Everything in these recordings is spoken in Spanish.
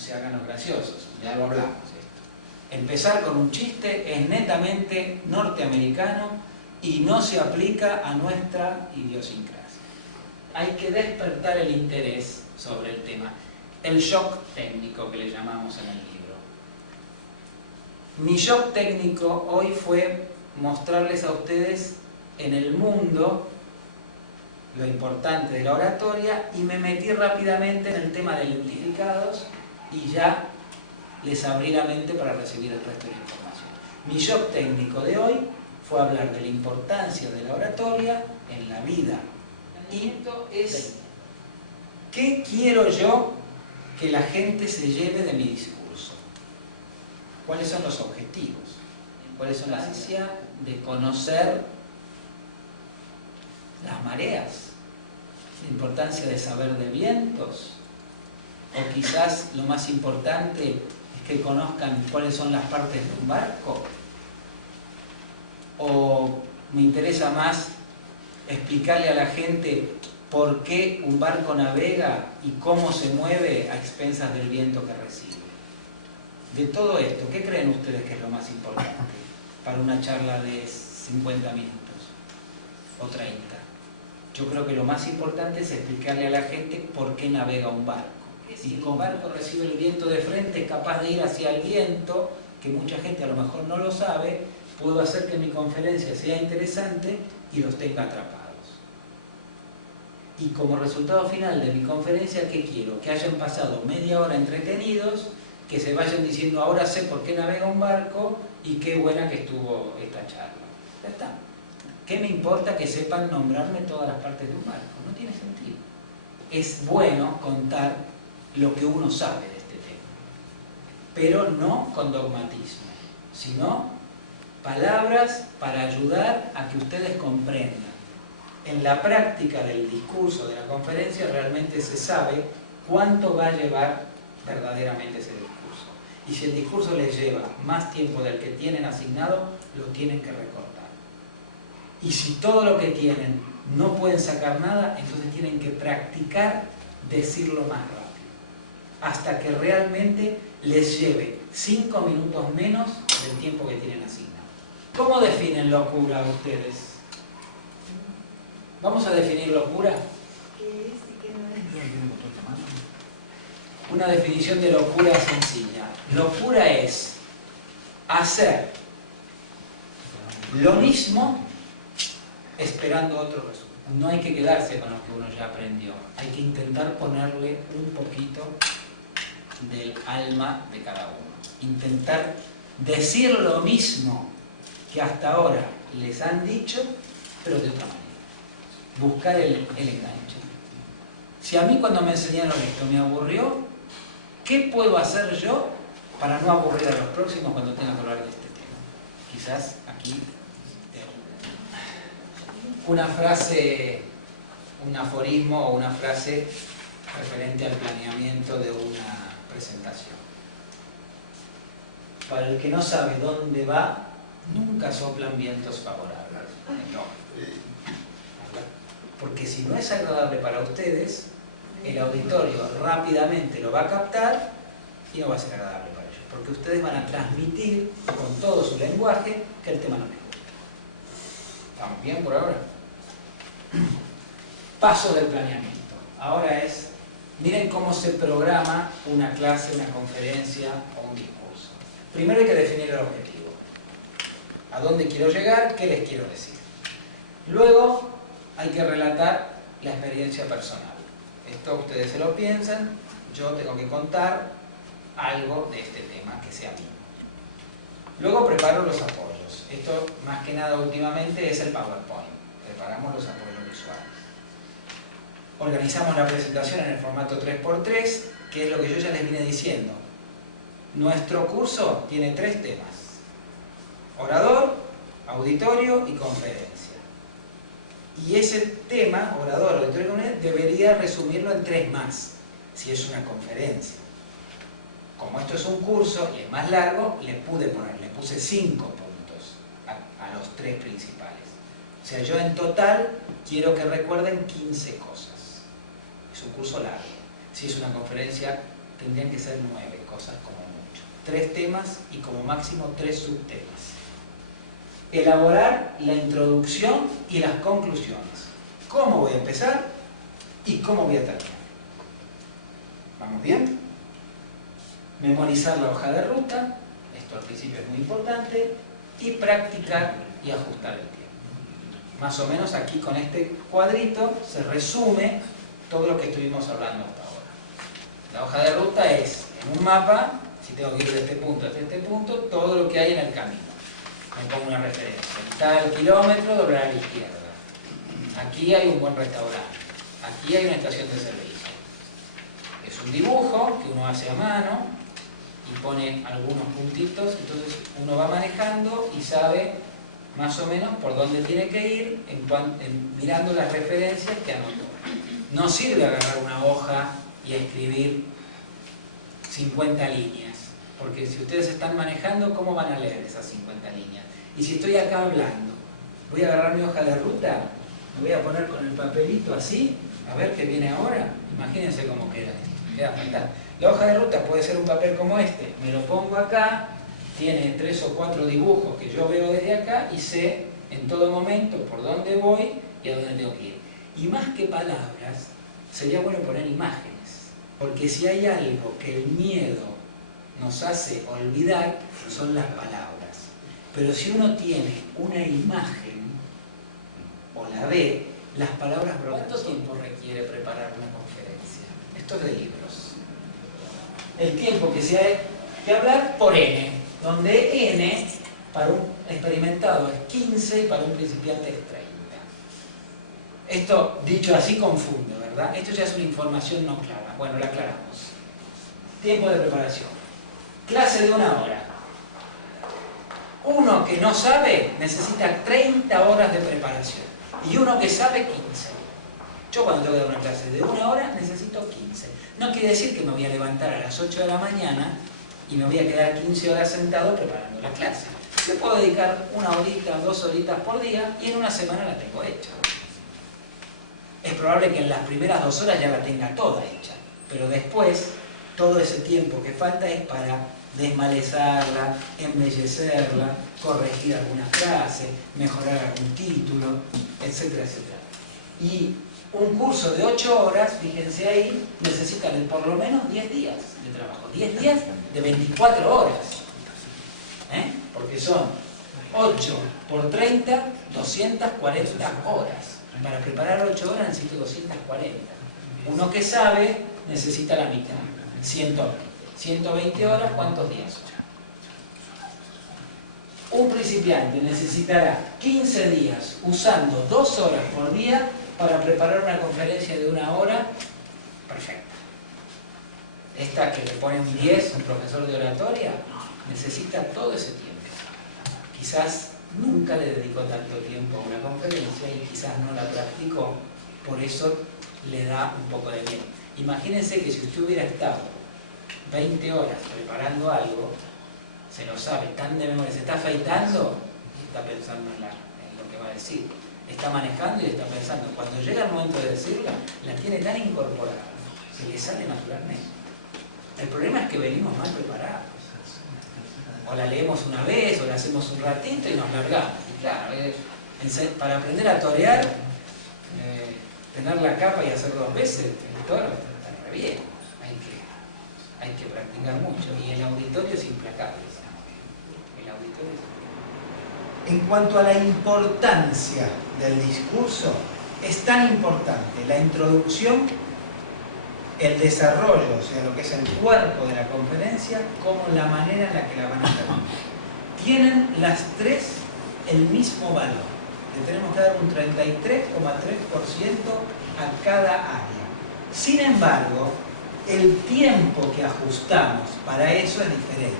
se hagan los graciosos, ya lo hablamos. Empezar con un chiste es netamente norteamericano y no se aplica a nuestra idiosincrasia. Hay que despertar el interés sobre el tema, el shock técnico que le llamamos en el libro. Mi shock técnico hoy fue mostrarles a ustedes en el mundo lo importante de la oratoria y me metí rápidamente en el tema de identificados y ya les abrí la mente para recibir el resto de la información. Mi shock técnico de hoy fue hablar de la importancia de la oratoria en la vida. Y esto es, ¿qué quiero yo que la gente se lleve de mi discurso? ¿Cuáles son los objetivos? ¿Cuáles son las necesidades de conocer las mareas? La importancia de saber de vientos. O quizás lo más importante es que conozcan cuáles son las partes de un barco. O me interesa más explicarle a la gente por qué un barco navega y cómo se mueve a expensas del viento que recibe. De todo esto, ¿qué creen ustedes que es lo más importante para una charla de 50 minutos o 30? Yo creo que lo más importante es explicarle a la gente por qué navega un barco. Si un barco recibe el viento de frente, es capaz de ir hacia el viento, que mucha gente a lo mejor no lo sabe, puedo hacer que mi conferencia sea interesante y los tenga atrapados. Y como resultado final de mi conferencia, ¿qué quiero? Que hayan pasado media hora entretenidos, que se vayan diciendo, ahora sé por qué navega un barco y qué buena que estuvo esta charla. Ya está. ¿Qué me importa que sepan nombrarme todas las partes de un barco? No tiene sentido. Es bueno contar lo que uno sabe de este tema, pero no con dogmatismo, sino palabras para ayudar a que ustedes comprendan. En la práctica del discurso de la conferencia realmente se sabe cuánto va a llevar verdaderamente ese discurso. Y si el discurso les lleva más tiempo del que tienen asignado, lo tienen que recortar. Y si todo lo que tienen no pueden sacar nada, entonces tienen que practicar decirlo más rápido, hasta que realmente les lleve 5 minutos menos del tiempo que tienen asignado. ¿Cómo definen locura ustedes? ¿Vamos a definir locura? ¿Qué es y qué no es? Una definición de locura sencilla. Locura es hacer lo mismo esperando otro resultado. No hay que quedarse con lo que uno ya aprendió. Hay que intentar ponerle un poquito del alma de cada uno. Intentar decir lo mismo que hasta ahora les han dicho, pero de otra manera. Buscar el enganche. Si a mí cuando me enseñaron esto me aburrió, ¿qué puedo hacer yo para no aburrir a los próximos cuando tenga que hablar de este tema? Quizás aquí una frase, un aforismo o una frase referente al planeamiento de una presentación. Para el que no sabe dónde va, nunca soplan vientos favorables. No. Porque si no es agradable para ustedes, el auditorio rápidamente lo va a captar y no va a ser agradable para ellos. Porque ustedes van a transmitir con todo su lenguaje que el tema no les gusta. ¿Estamos bien por ahora? Paso del planeamiento. Ahora es, miren cómo se programa una clase, una conferencia o un discurso. Primero hay que definir el objetivo. ¿A dónde quiero llegar? ¿Qué les quiero decir? Luego hay que relatar la experiencia personal. Esto ustedes se lo piensan, yo tengo que contar algo de este tema que sea mío. Luego preparo los apoyos. Esto más que nada últimamente es el PowerPoint. Preparamos los apoyos visuales. Organizamos la presentación en el formato 3x3, que es lo que yo ya les vine diciendo. Nuestro curso tiene 3 temas: orador, auditorio y conferencia. Y ese tema, orador, auditorio, debería resumirlo en 3 más, si es una conferencia. Como esto es un curso y es más largo, le puse 5 puntos a los 3 principales. O sea, yo en total quiero que recuerden 15 cosas. Es un curso largo. Si es una conferencia, tendrían que ser 9 cosas como mucho. 3 temas y como máximo 3 subtemas. Elaborar la introducción y las conclusiones. ¿Cómo voy a empezar y cómo voy a terminar? ¿Vamos bien? Memorizar la hoja de ruta, esto al principio es muy importante, y practicar y ajustar el tiempo. Más o menos aquí con este cuadrito se resume todo lo que estuvimos hablando hasta ahora. La hoja de ruta es, en un mapa, si tengo que ir de este punto hasta este punto, todo lo que hay en el camino. Me pongo una referencia. En tal kilómetro, doblar a la izquierda. Aquí hay un buen restaurante. Aquí hay una estación de servicio. Es un dibujo que uno hace a mano y pone algunos puntitos, entonces uno va manejando y sabe más o menos por dónde tiene que ir mirando las referencias que anotó. No sirve agarrar una hoja y escribir 50 líneas, porque si ustedes están manejando, ¿cómo van a leer esas 50 líneas? Y si estoy acá hablando, voy a agarrar mi hoja de ruta, me voy a poner con el papelito así, a ver qué viene ahora. Imagínense cómo queda esto, queda fatal. La hoja de ruta puede ser un papel como este, me lo pongo acá, tiene 3 o 4 dibujos que yo veo desde acá y sé en todo momento por dónde voy y a dónde tengo que ir. Y más que palabras, sería bueno poner imágenes, porque si hay algo que el miedo nos hace olvidar, son las palabras. Pero si uno tiene una imagen o la ve, las palabras brotan. ¿Cuánto tiempo requiere preparar una conferencia? Esto es de libros. El tiempo que se ha que hablar por N, donde N para un experimentado es 15 y para un principiante es 30. Esto, dicho así, confunde, ¿verdad? Esto ya es una información no clara. Bueno, la aclaramos. Tiempo de preparación. Clase de 1 hora. Uno que no sabe necesita 30 horas de preparación. Y uno que sabe 15. Yo cuando tengo que dar una clase de 1 hora necesito 15. No quiere decir que me voy a levantar a las 8 de la mañana y me voy a quedar 15 horas sentado preparando la clase. Yo puedo dedicar 1 horita, 2 horitas por día y en una semana la tengo hecha. Es probable que en las primeras 2 horas ya la tenga toda hecha, pero después todo ese tiempo que falta es para desmalezarla, embellecerla, corregir algunas frases, mejorar algún título, etcétera, etcétera. Y un curso de 8 horas, fíjense ahí, necesita de por lo menos 10 días de trabajo. 10 días de 24 horas. Porque son 8 por 30, 240 horas. Para preparar 8 horas necesito 240. Uno que sabe necesita la mitad, 120. 120 horas, ¿cuántos días? Un principiante necesitará 15 días usando 2 horas por día para preparar una conferencia de 1 hora perfecta. Esta que le ponen 10, un profesor de oratoria, necesita todo ese tiempo. Quizás nunca le dedicó tanto tiempo a una conferencia y quizás no la practicó, por eso le da un poco de miedo. Imagínense que si usted hubiera estado 20 horas preparando algo, se lo sabe tan de memoria, se está afeitando y está pensando en lo que va a decir. Está manejando y está pensando. Cuando llega el momento de decirla, la tiene tan incorporada que le sale naturalmente. El problema es que venimos mal preparados. O la leemos una vez, o la hacemos un ratito y nos largamos. Y claro, para aprender a torear, tener la capa y hacer 2 veces, el toro está re bien. Hay que practicar mucho. Y el auditorio es implacable. El auditorio es implacable. En cuanto a la importancia del discurso, es tan importante la introducción, el desarrollo, o sea, lo que es el cuerpo de la conferencia, como la manera en la que la van a hacer. Tienen las 3 el mismo valor. Le tenemos que dar un 33,3% a cada área. Sin embargo, el tiempo que ajustamos para eso es diferente.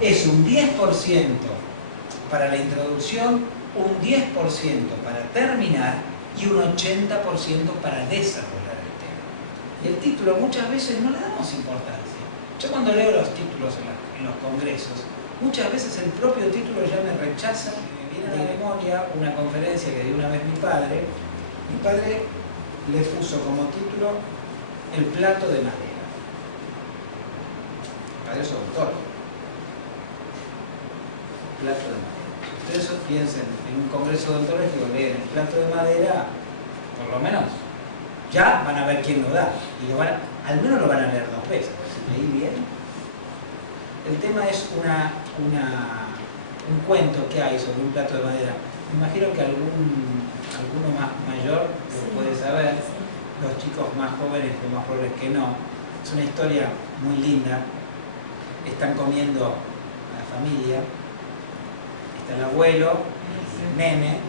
Es un 10% para la introducción, un 10% para terminar y un 80% para desarrollar el tema. Y el título muchas veces no le damos importancia. Yo cuando leo los títulos en los congresos, muchas veces el propio título ya me rechaza. Me viene a la memoria una conferencia que dio una vez mi padre. Mi padre le puso como título El plato de madera. padres odontólogos. Plato de madera. Si ustedes piensen en un congreso odontológico, leen el plato de madera, por lo menos, ya van a ver quién lo da. Y al menos lo van a leer 2 veces. Si leí bien. El tema es un cuento que hay sobre un plato de madera. Me imagino que alguno más mayor lo puede saber, los chicos más jóvenes o más jóvenes que no. Es una historia muy linda. Están comiendo a la familia, está el abuelo, el nene,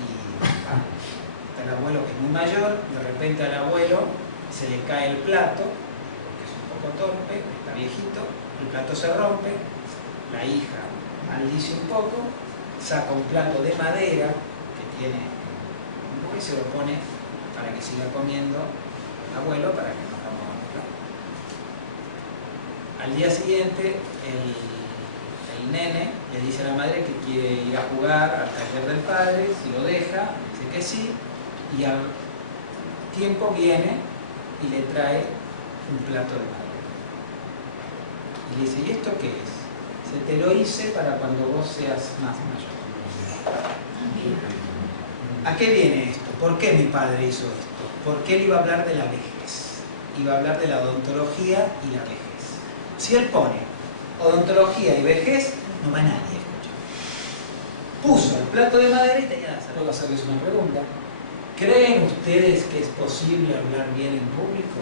y está el abuelo que es muy mayor. De repente al abuelo se le cae el plato, porque es un poco torpe, está viejito, el plato se rompe, la hija maldice un poco, saca un plato de madera que tiene un poco y se lo pone para que siga comiendo el abuelo, para que no coma el plato. Al día siguiente el nene le dice a la madre que quiere ir a jugar al taller del padre, si lo deja, dice que sí, y al tiempo viene y le trae un plato de madera. Y le dice, ¿y esto qué es? Se te lo hice para cuando vos seas más mayor. ¿A qué viene esto? ¿Por qué mi padre hizo esto? Porque él iba a hablar de la vejez. Iba a hablar de la odontología y la vejez. Si él pone odontología y vejez, no va nadie a escuchar. Puso el plato de madera y tenía la salud. ¿Puedo hacerles una pregunta? ¿Creen ustedes que es posible hablar bien en público?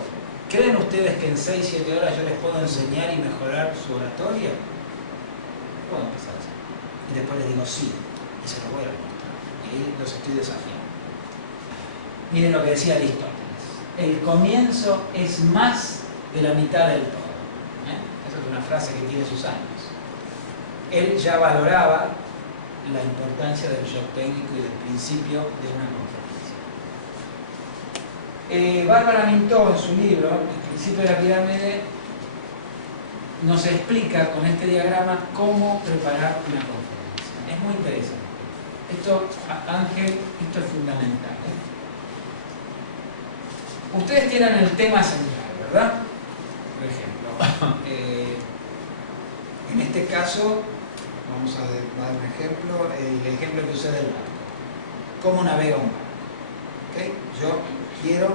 ¿Creen ustedes que en 6-7 horas yo les puedo enseñar y mejorar su oratoria? Puedo empezar así. Y después les digo sí, y se lo voy a demostrar. Y ahí los estoy desafiando. Miren lo que decía Aristóteles. El comienzo es más de la mitad del todo. Esa es una frase que tiene sus años. Él ya valoraba la importancia del shock técnico y del principio de una conferencia. Bárbara Mintó, en su libro, El principio de la pirámide, nos explica con este diagrama cómo preparar una conferencia. Es muy interesante. Esto, Ángel, esto es fundamental. Ustedes tienen el tema central, ¿verdad? Por ejemplo, en este caso, vamos a dar un ejemplo, el ejemplo que usé del barco. ¿Cómo navega un barco? ¿Okay? Yo quiero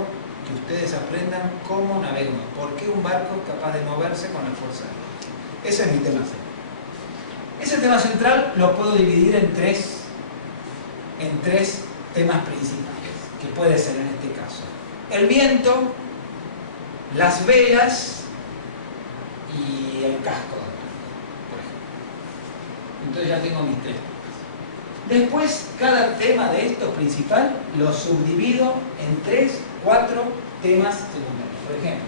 que ustedes aprendan cómo navega un barco. ¿Por qué un barco es capaz de moverse con la fuerza del viento? Ese es mi tema central. Ese tema central lo puedo dividir en tres temas principales, que puede ser en este caso el viento, las velas y el casco del barco, por ejemplo. Entonces ya tengo mis 3 temas. Después, cada tema de estos principal lo subdivido en 3, 4 temas secundarios. Por ejemplo,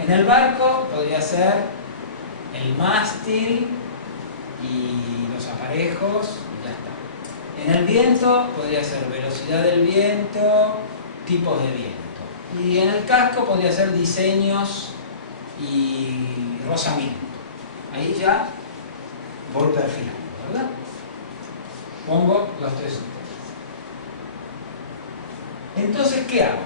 en el barco podría ser el mástil y los aparejos, y ya está. En el viento podría ser velocidad del viento, tipos de viento. Y en el casco podría ser diseños y rozamiento. Ahí ya voy perfilando, ¿verdad? Pongo los 3 sistemas. Entonces, ¿qué hago?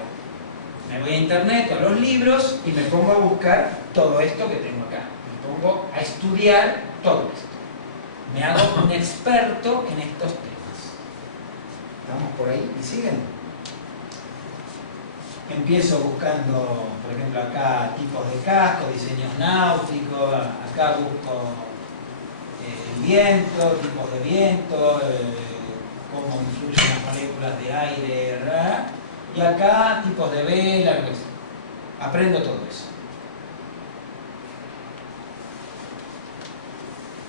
Me voy a internet, a los libros y me pongo a buscar todo esto que tengo acá. Me pongo a estudiar todo esto. Me hago un experto en estos temas. ¿Estamos por ahí? ¿Me siguen? Empiezo buscando, por ejemplo, acá tipos de casco, diseños náuticos, acá busco el viento, tipos de viento, cómo influyen las moléculas de aire, ¿verdad? Y acá tipos de vela, lo que sea. Aprendo todo eso.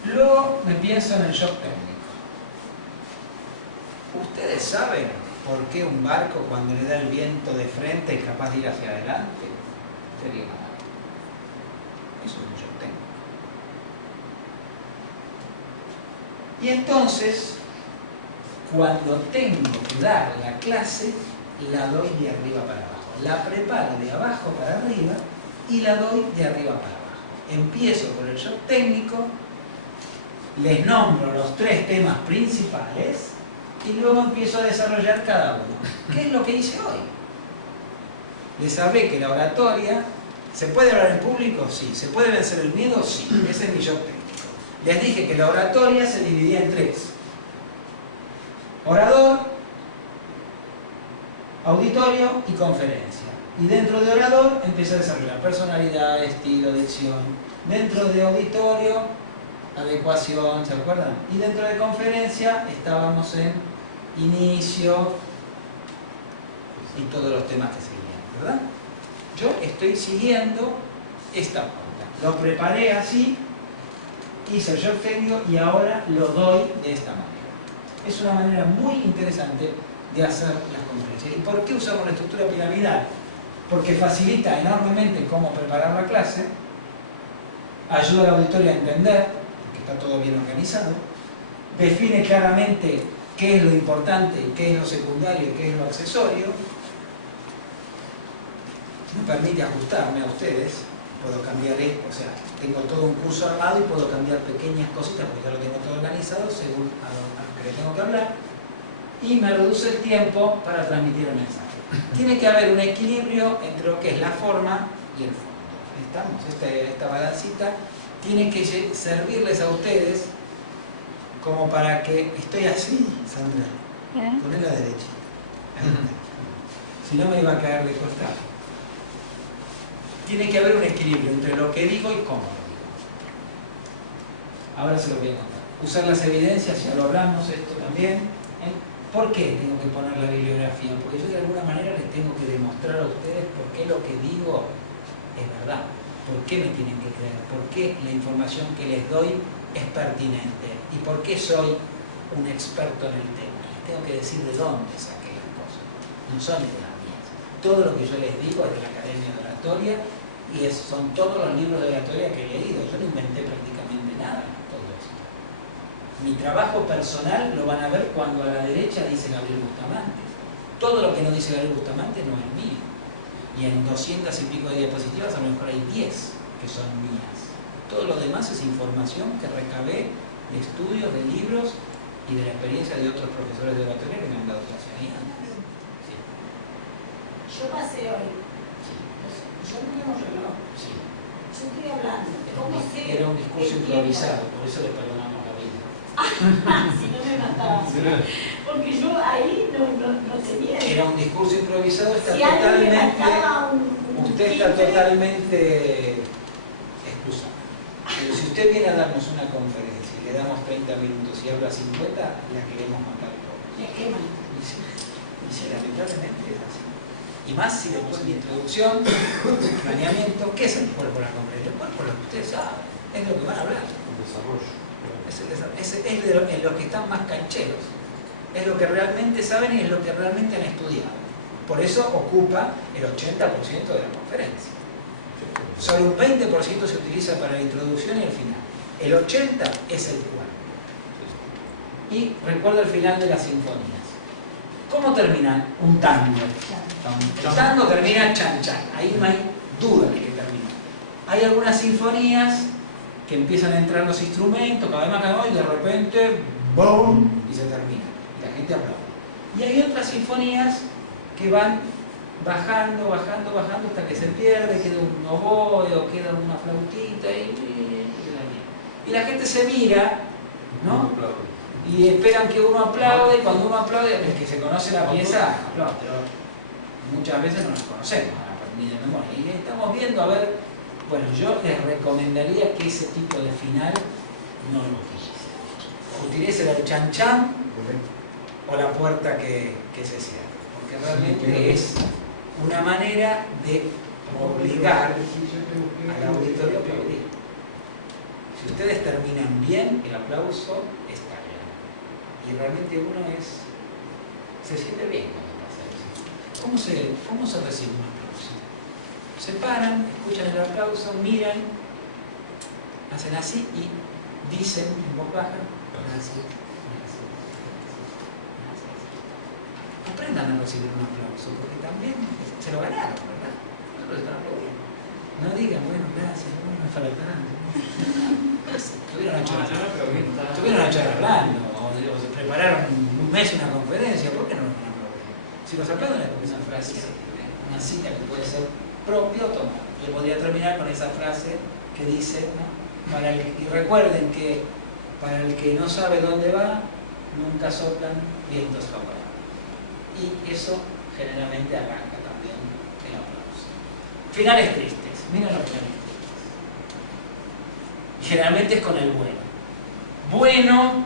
Luego me pienso en el shock técnico. ¿Ustedes saben por qué un barco cuando le da el viento de frente es capaz de ir hacia adelante? Sería nada. Eso es un shock técnico. Y entonces, cuando tengo que dar la clase, la doy de arriba para abajo. La preparo de abajo para arriba y la doy de arriba para abajo. Empiezo por el shock técnico, les nombro los 3 temas principales y luego empiezo a desarrollar cada uno. ¿Qué es lo que hice hoy? Les hablé que la oratoria ¿Se puede hablar en público? Sí. ¿Se puede vencer el miedo? Sí. Ese es mi yo técnico. Les dije que la oratoria se dividía en tres. Orador, auditorio y conferencia. Y dentro de orador empieza a desarrollar personalidad, estilo, dicción. Dentro de auditorio, adecuación, ¿se acuerdan? Y dentro de conferencia estábamos en inicio y todos los temas que seguían, ¿verdad? Yo estoy siguiendo esta pauta. Lo preparé así, hice el shock técnico y ahora lo doy de esta manera. Es una manera muy interesante de hacer las conferencias. ¿Y por qué usamos la estructura piramidal? Porque facilita enormemente cómo preparar la clase, ayuda al auditorio a entender, porque está todo bien organizado, define claramente qué es lo importante y qué es lo secundario y qué es lo accesorio, me permite ajustarme a ustedes, puedo cambiar esto, o sea, tengo todo un curso armado y puedo cambiar pequeñas cositas porque ya lo tengo todo organizado según a lo que tengo que hablar, y me reduce el tiempo para transmitir el mensaje. Tiene que haber un equilibrio entre lo que es la forma y el fondo. ¿Estamos? Esta balancita tiene que servirles a ustedes como para que estoy así, Sandra, poné la derecha. Si no me iba a caer de costado. Tiene que haber un equilibrio entre lo que digo y cómo lo digo. Ahora se lo voy a contar. Usar las evidencias, ya lo hablamos esto también. ¿Por qué tengo que poner la bibliografía? Porque yo de alguna manera les tengo que demostrar a ustedes por qué lo que digo es verdad. ¿Por qué me tienen que creer? ¿Por qué la información que les doy es pertinente? ¿Y por qué soy un experto en el tema? Les tengo que decir de dónde saqué las cosas. No son de las mías. Todo lo que yo les digo es de la Academia de Oratoria y son todos los libros de oratoria que he leído. Yo no inventé prácticamente nada en todo eso. Mi trabajo personal lo van a ver cuando a la derecha dice Gabriel Bustamante. Todo lo que no dice Gabriel Bustamante no es mío. Y en 200 y pico de diapositivas a lo mejor hay 10 que son mías. Todo lo demás es información que recabé de estudios, de libros y de la experiencia de otros profesores de oratoria que me han dado clase ahí antes. Sí. Yo pasé hoy. Sí. Yo no tengo reloj. Sí. Yo estoy hablando. ¿Cómo sé? Era un discurso improvisado, por eso le perdonamos la vida. Si no me mataba. Porque yo ahí no tenía. Era un discurso improvisado, está si alguien me totalmente. mataba Usted está totalmente excusado. Pero si usted viene a darnos una conferencia y le damos 30 minutos y habla 50, la queremos matar todos. Me queman. Y si lamentablemente es así. Y más si después de introducción, planeamiento, ¿qué es el cuerpo de la conferencia? El cuerpo es lo que ustedes saben, es de lo que van a hablar. El desarrollo. Es de los que están más cancheros. Es lo que realmente saben y es lo que realmente han estudiado. Por eso ocupa el 80% de la conferencia. Solo un 20% se utiliza para la introducción y el final. El 80% es el cuerpo. Y recuerdo el final de las sinfonías. ¿Cómo termina un tango? El tango termina chan chan. Ahí no hay duda de que termina. Hay algunas sinfonías que empiezan a entrar los instrumentos, cada vez más, cada vez más, y de repente, ¡boom! Y se termina. Y la gente aplaude. Y hay otras sinfonías que van bajando, bajando, bajando hasta que se pierde, queda un oboe o queda una flautita y la gente se mira, ¿no? Y esperan que uno aplaude, y cuando uno aplaude, el que se conoce la pieza, aplaude, pero muchas veces no las conocemos, ni de memoria. Y estamos viendo, a ver, bueno, yo les recomendaría que ese tipo de final no lo utilicen. Utilicen el chan chan o la puerta que se cierra. Que realmente es una manera de obligar al auditorio a aplaudir. Si ustedes terminan bien, el aplauso está bien. Y realmente uno se siente bien cuando pasa eso. ¿Cómo se recibe un aplauso? Se paran, escuchan el aplauso, miran, hacen así y dicen en voz baja, gracias. Aprendan a recibir un aplauso, porque también se lo ganaron, ¿verdad? Nosotros están aplaudiendo. No digan, bueno, gracias, bueno, me faltarán. Estuvieron a charlando, o se prepararon un mes una conferencia, ¿por qué no nos van a aplaudir? Si los aplauden es porque es una frase, una cita que puede ser propia o tomada. Yo podría terminar con esa frase que dice, ¿no? Y recuerden que para el que no sabe dónde va, nunca soplan vientos favorables. Y eso generalmente arranca también el aplauso. Finales tristes. Miren los finales tristes. Generalmente es con el bueno. Bueno,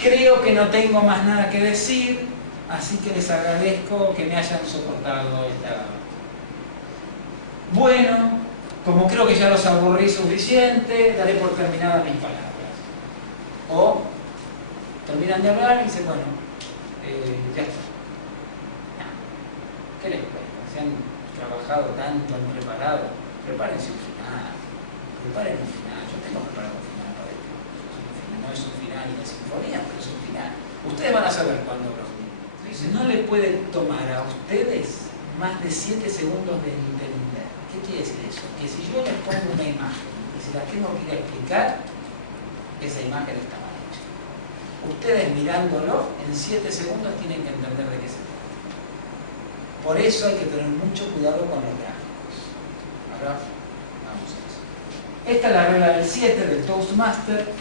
creo que no tengo más nada que decir, así que les agradezco que me hayan soportado esta... Bueno, como creo que ya los aburrí suficiente, daré por terminadas mis palabras. O terminan de hablar y dicen, bueno, ya está. ¿Qué les cuesta? Se han trabajado tanto, han preparado. Prepárense un final. Preparen un final. Yo tengo preparado un final para esto. No es un final de sinfonía, pero es un final. Ustedes van a saber cuándo aplaudir. Entonces, no le puede tomar a ustedes más de 7 segundos de entender. ¿Qué quiere decir eso? Que si yo les pongo una imagen y se la tengo que ir a explicar, esa imagen está mal hecha. Ustedes mirándolo, en 7 segundos tienen que entender de qué se trata. Por eso hay que tener mucho cuidado con los gráficos. Ahora vamos a eso. Esta es la regla del 7 del Toastmaster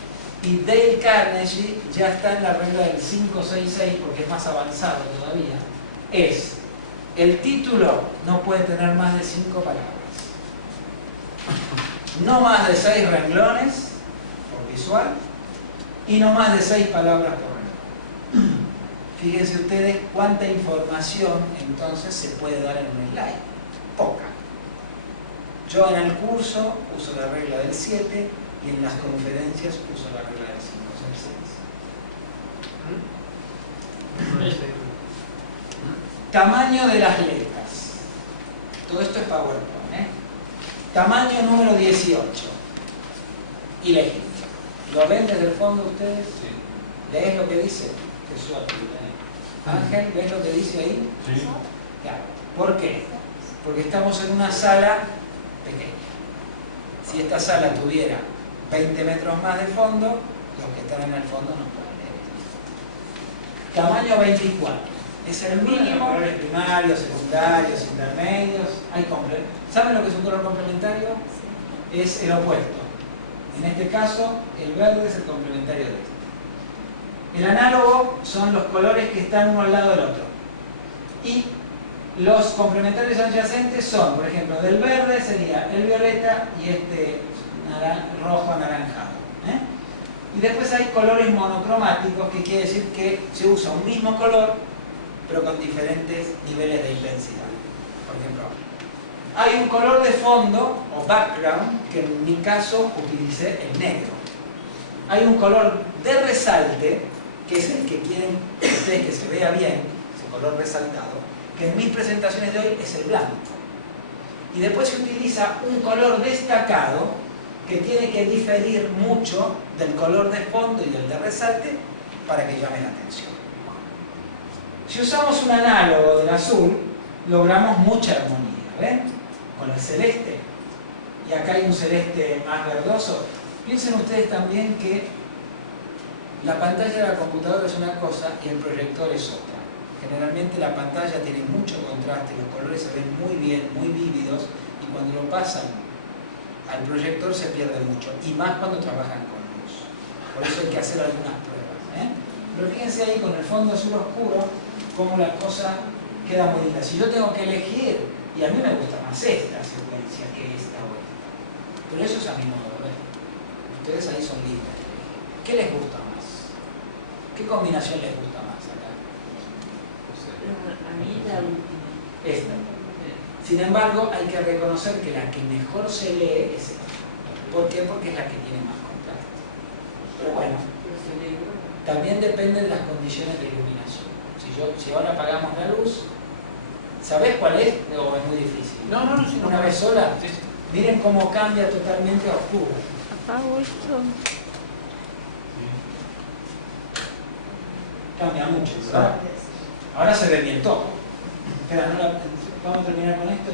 y Dale Carnegie ya está en la regla del 566 porque es más avanzado todavía. Es el título no puede tener más de 5 palabras. No más de 6 renglones por visual y no más de 6 palabras por renglón. Fíjense ustedes cuánta información entonces se puede dar en un slide. Poca. Yo en el curso uso la regla del 7 y en las conferencias uso la regla del 566. Tamaño de las letras. Todo esto es PowerPoint, ¿eh? Tamaño número 18. Y la ejemplo. ¿Lo ven desde el fondo ustedes? Sí. ¿Lees lo que dice? Qué suerte. Ángel, ¿ves lo que dice ahí? Sí. Claro. ¿Por qué? Porque estamos en una sala pequeña. Si esta sala tuviera 20 metros más de fondo, los que están en el fondo no pueden leer. Tamaño 24. Es el mínimo, colores primarios, secundarios, intermedios. ¿Saben lo que es un color complementario? Es el opuesto. En este caso, el verde es el complementario de este. El análogo son los colores que están uno al lado del otro. Y los complementarios adyacentes son, por ejemplo, del verde sería el violeta y este rojo anaranjado. Y después hay colores monocromáticos, que quiere decir que se usa un mismo color, pero con diferentes niveles de intensidad. Por ejemplo, hay un color de fondo, o background, que en mi caso utilicé el negro. Hay un color de resalte, que es el que quieren ustedes que se vea bien, ese color resaltado, que en mis presentaciones de hoy es el blanco. Y después se utiliza un color destacado, que tiene que diferir mucho del color de fondo y del de resalte, para que llame la atención. Si usamos un análogo del azul, logramos mucha armonía, ¿ven? Con el celeste, y acá hay un celeste más verdoso. Piensen ustedes también que la pantalla de la computadora es una cosa y el proyector es otra. Generalmente la pantalla tiene mucho contraste, los colores se ven muy bien, muy vívidos, y cuando lo pasan al proyector se pierde mucho, y más cuando trabajan con luz. Por eso hay que hacer algunas pruebas, ¿eh? Pero fíjense ahí con el fondo azul oscuro, cómo la cosa queda muy linda. Si yo tengo que elegir, y a mí me gusta más esta secuencia que esta o esta, pero eso es a mi modo de ver. Ustedes ahí son libres de elegir. ¿Qué les gusta más? ¿Qué combinación les gusta más acá? A mí la última. Esta. Sin embargo, hay que reconocer que la que mejor se lee es esta. ¿Por qué? Porque es la que tiene más contraste. Pero bueno, también dependen de las condiciones de iluminación. Si ahora apagamos la luz, ¿sabés cuál es? ¿O es muy difícil? No, Una vez sola, miren cómo cambia totalmente a oscuro. Apago esto. Cambia mucho, ¿verdad? Ahora se ve bien todo. Espera, vamos a terminar con esto.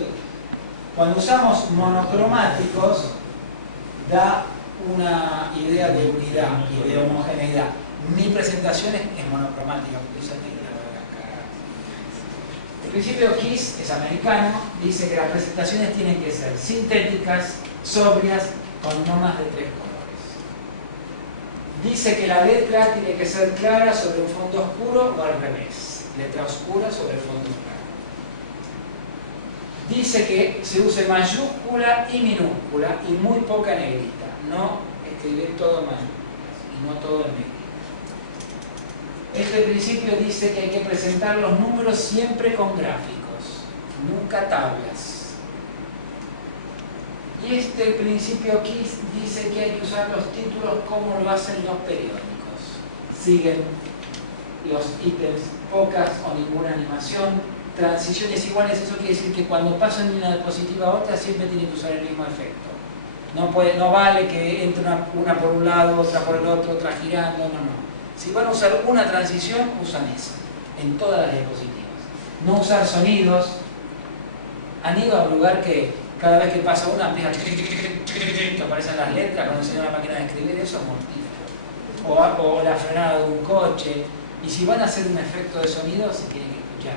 Cuando usamos monocromáticos, da una idea de unidad y de homogeneidad. Mi presentación es monocromática, porque usa El principio KISS es americano, dice que las presentaciones tienen que ser sintéticas, sobrias, con no más de 3 colores. Dice que la letra tiene que ser clara sobre un fondo oscuro o al revés, letra oscura sobre el fondo claro. Dice que se use mayúscula y minúscula y muy poca negrita, no escribir todo en mayúsculas y no todo en negrita. Este principio dice que hay que presentar los números siempre con gráficos, nunca tablas. Y este principio KISS dice que hay que usar los títulos como lo hacen los periódicos. Siguen los ítems, pocas o ninguna animación, transiciones iguales. Eso quiere decir que cuando pasan de una diapositiva a otra siempre tiene que usar el mismo efecto. No vale que entre una por un lado, otra por el otro, otra girando, no. Si van a usar una transición, usan esa, en todas las diapositivas. No usar sonidos. Han ido a un lugar que cada vez que pasa una empieza que aparecen las letras cuando enseñan la máquina de escribir, eso es mortífero. O la frenada de un coche. Y si van a hacer un efecto de sonido, se tienen que escuchar.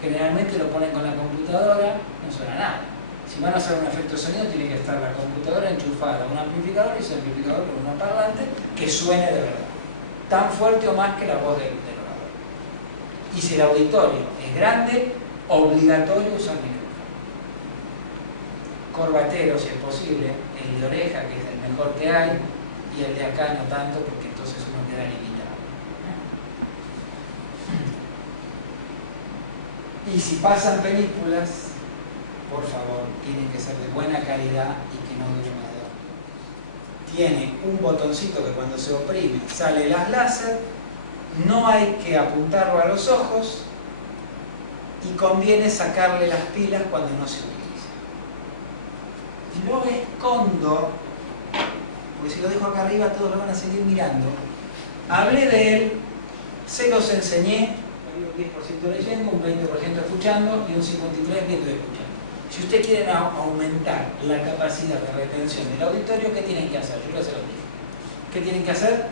Generalmente lo ponen con la computadora, no suena nada. Si van a hacer un efecto de sonido, tiene que estar la computadora enchufada a un amplificador y ese amplificador con un parlante que suene de verdad. Tan fuerte o más que la voz del orador. Y si el auditorio es grande, obligatorio usar micrófono. Corbatero, si es posible, el de oreja, que es el mejor que hay, y el de acá no tanto, porque entonces uno queda limitado. Y si pasan películas, por favor, tienen que ser de buena calidad y que no dure más de 2 minutos. Tiene un botoncito que cuando se oprime sale las láser, no hay que apuntarlo a los ojos y conviene sacarle las pilas cuando no se utiliza. Lo escondo, porque si lo dejo acá arriba todos lo van a seguir mirando. Hablé de él, se los enseñé, un 10% leyendo, un 20% escuchando y un 53% viendo y escuchando. Si ustedes quieren aumentar la capacidad de retención del auditorio, ¿qué tienen que hacer? Yo ya se los dije. ¿Qué tienen que hacer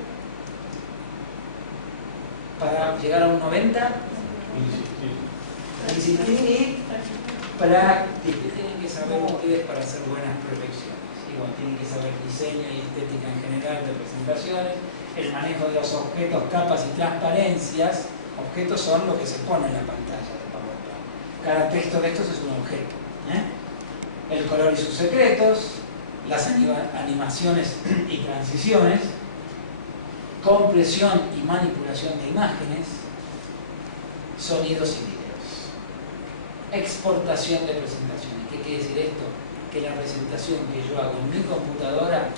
para llegar a un 90? Insistir y practicar. Tienen que saber ustedes para hacer buenas proyecciones. Igual tienen que saber diseño y estética en general de presentaciones, el manejo de los objetos, capas y transparencias. Objetos son lo que se pone en la pantalla de PowerPoint. Cada texto de estos es un objeto. El color y sus secretos, las animaciones y transiciones, compresión y manipulación de imágenes, sonidos y videos, exportación de presentaciones. ¿Qué quiere decir esto? Que la presentación que yo hago en mi computadora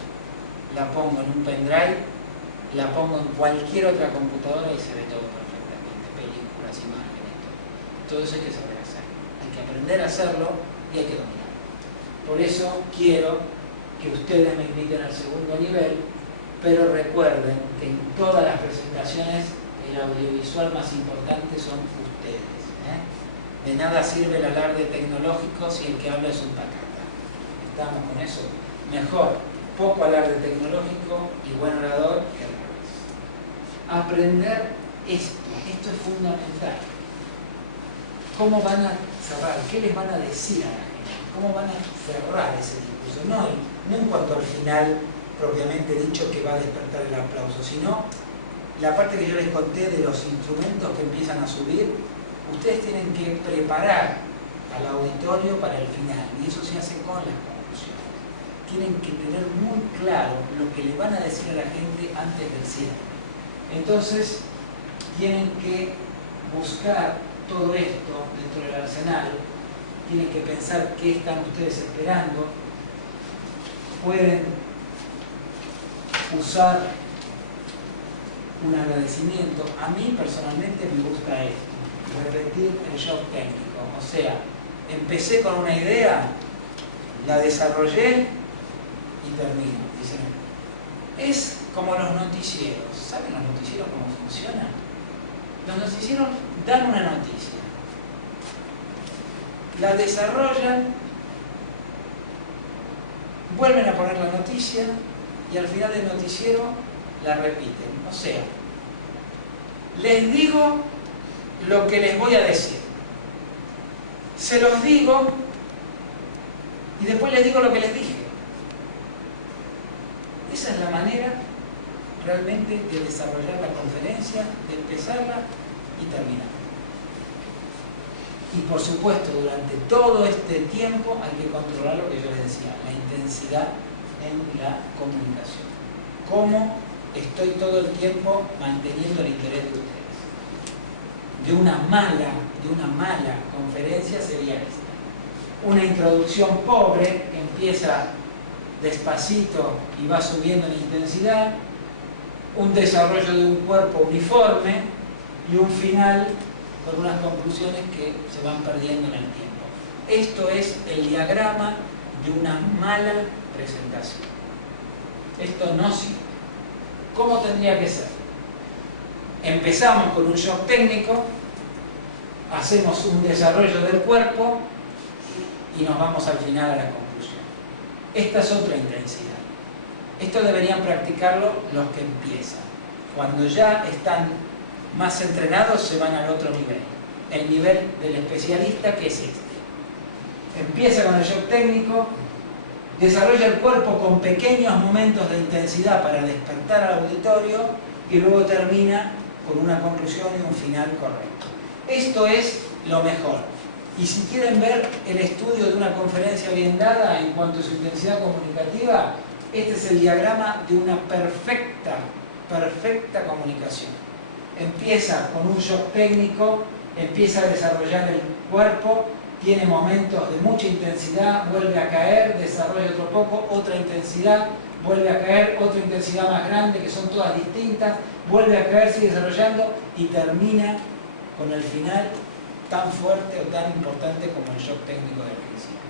la pongo en un pendrive, la pongo en cualquier otra computadora y se ve todo perfectamente, películas, imágenes, todo eso hay que saber hacer, hay que aprender a hacerlo y hay que dominar. Por eso quiero que ustedes me inviten al segundo nivel, pero recuerden que en todas las presentaciones el audiovisual más importante son ustedes. De nada sirve el alarde tecnológico si el que habla es un pacata. ¿Estamos con eso? Mejor poco alarde tecnológico y buen orador que al revés. Aprender esto es fundamental. ¿Cómo van a cerrar? ¿Qué les van a decir a la gente? ¿Cómo van a cerrar ese discurso? No en cuanto al final propiamente dicho que va a despertar el aplauso, sino la parte que yo les conté de los instrumentos que empiezan a subir. Ustedes tienen que preparar al auditorio para el final, y eso se hace con las conclusiones. Tienen que tener muy claro lo que le van a decir a la gente antes del cierre. Entonces, tienen que buscar todo esto dentro del arsenal, tienen que pensar qué están ustedes esperando, pueden usar un agradecimiento. A mí personalmente me gusta esto, repetir el shock técnico, o sea, empecé con una idea, la desarrollé y termino. Dicen, es como los noticieros. ¿Saben los noticieros cómo funcionan? Los noticieros dan una noticia, la desarrollan, vuelven a poner la noticia y al final del noticiero la repiten. O sea, les digo lo que les voy a decir. Se los digo y después les digo lo que les dije. Esa es la manera realmente de desarrollar la conferencia, de empezarla y terminarla. Y por supuesto, durante todo este tiempo hay que controlar lo que yo les decía, la intensidad en la comunicación. Cómo estoy todo el tiempo manteniendo el interés de ustedes. De una mala conferencia sería esta. Una introducción pobre que empieza despacito y va subiendo en intensidad, un desarrollo de un cuerpo uniforme y un final con unas conclusiones que se van perdiendo en el tiempo. Esto es el diagrama de una mala presentación. Esto no sirve. ¿Cómo tendría que ser? Empezamos con un shock técnico, hacemos un desarrollo del cuerpo y nos vamos al final a la conclusión. Esta es otra intensidad. Esto deberían practicarlo los que empiezan. Cuando ya están más entrenados se van al otro nivel. El nivel del especialista, que es este. Empieza con el shock técnico, desarrolla el cuerpo con pequeños momentos de intensidad para despertar al auditorio y luego termina con una conclusión y un final correcto. Esto es lo mejor. Y si quieren ver el estudio de una conferencia bien dada en cuanto a su intensidad comunicativa, este es el diagrama de una perfecta comunicación. Empieza con un shock técnico, empieza a desarrollar el cuerpo, tiene momentos de mucha intensidad, vuelve a caer, desarrolla otro poco, otra intensidad, vuelve a caer, otra intensidad más grande, que son todas distintas, vuelve a caer, sigue desarrollando y termina con el final tan fuerte o tan importante como el shock técnico del principio.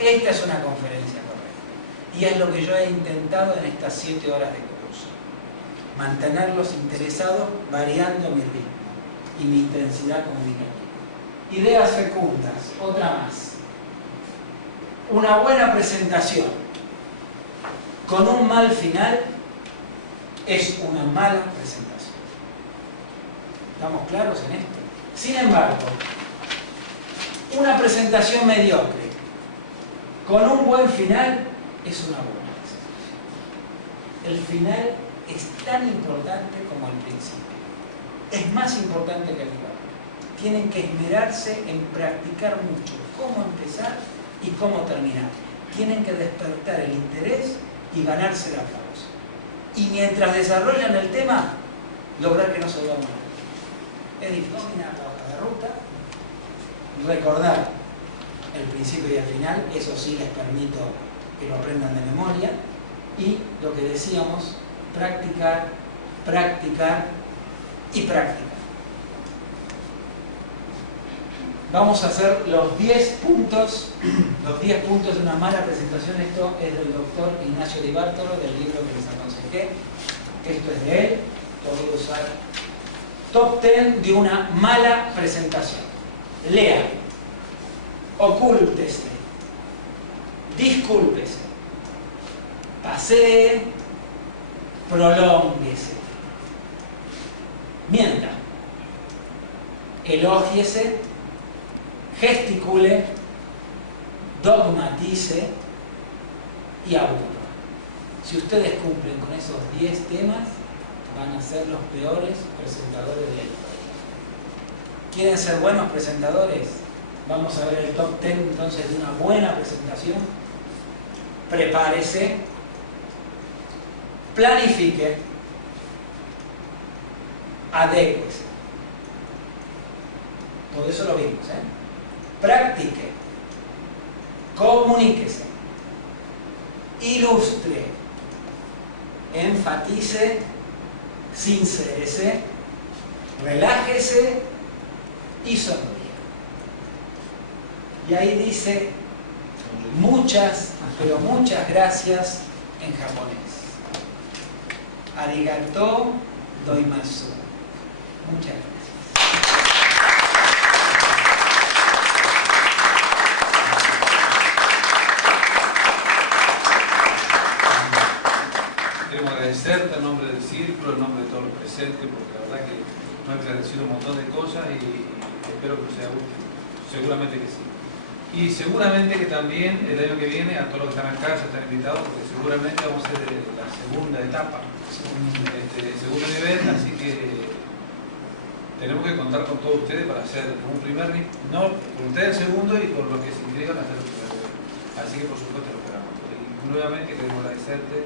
Esta es una conferencia correcta. Y es lo que yo he intentado en estas 7 horas de curso. Mantenerlos interesados variando mi ritmo y mi intensidad comunicativa. Ideas fecundas, otra más. Una buena presentación con un mal final es una mala presentación. ¿Estamos claros en esto? Sin embargo, una presentación mediocre con un buen final es una buena presentación. El final es tan importante como el principio. Es más importante que el cuerpo. Tienen que esmerarse en practicar mucho cómo empezar y cómo terminar. Tienen que despertar el interés y ganarse el aplauso. Y mientras desarrollan el tema, lograr que no se duerman. Es difícil la hoja de ruta, recordar el principio y el final, eso sí les permito que lo aprendan de memoria, y lo que decíamos, practicar, practicar y practicar. Vamos a hacer los 10 puntos de una mala presentación. Esto es del doctor Ignacio Di Bartolo, del libro que les aconsejé. Esto es de él, lo voy a usar. Top 10 de una mala presentación. Lea, ocúltese, discúlpese, pasee, prolónguese, mienta, elógiese, gesticule, dogmatice y aburra. Si ustedes cumplen con esos 10 temas, van a ser los peores presentadores de la historia. ¿Quieren ser buenos presentadores? Vamos a ver el top 10 entonces de una buena presentación. Prepárese, planifique, adécuese. Todo eso lo vimos, Practique, comuníquese, ilustre, enfatice, sincérese, relájese y sonríe. Y ahí dice muchas, pero muchas gracias en japonés. Arigato doimasu. Muchas gracias. Queremos agradecerte en nombre del círculo, en nombre de todos los presentes, porque la verdad que nos han agradecido un montón de cosas y espero que sea útil. Seguramente que sí. Y seguramente que también el año que viene, a todos los que están acá ya están invitados, porque seguramente vamos a hacer la segunda etapa, segundo nivel, así que tenemos que contar con todos ustedes para hacer un primer nivel, no, con ustedes el segundo y con lo que significan hacer el primer nivel. Así que por supuesto lo esperamos. Y nuevamente queremos agradecerte